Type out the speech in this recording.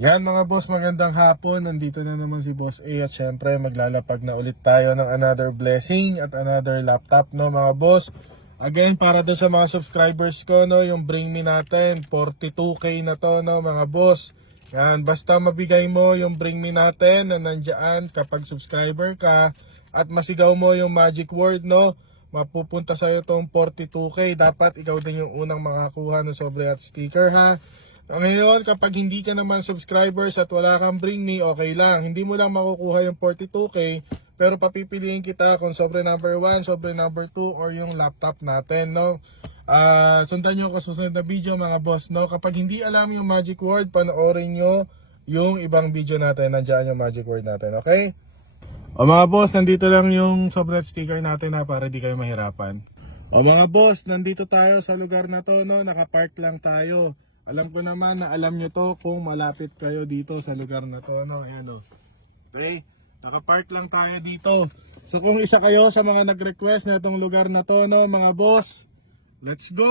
Yan mga boss, magandang hapon. Nandito na naman si Boss A at syempre maglalapag na ulit tayo ng another blessing at another laptop, no mga boss. Again, para doon sa mga subscribers ko, no, yung bring me natin 42k na to, no mga boss. Yan, basta mabigay mo yung bring me natin na nandiyan kapag subscriber ka at masigaw mo yung magic word, no, mapupunta sa'yo tong 42k. Dapat ikaw din yung unang makakuha ng sobre at sticker, ha. Ngayon, kapag hindi ka naman subscribers at wala kang bring me, okay lang. Hindi mo lang makukuha yung 42k, pero papipiliin kita kung sobre number 1, sobre number 2, or yung laptop natin, no? Sundan nyo ako sa susunod na video mga boss, no? Kapag hindi alam yung magic word, panoorin nyo yung ibang video natin. Nandiyan yung magic word natin, okay? O mga boss, nandito lang yung sobre at sticker natin, ha, para di kayo mahirapan. O mga boss, nandito tayo sa lugar na to, no? Nakapark lang tayo. Alam ko naman na alam nyo to kung malapit kayo dito sa lugar na to, no? Ayan, o. Okay? Nakapark lang tayo dito. So kung isa kayo sa mga nag-request na itong lugar na to, no, mga boss, let's go!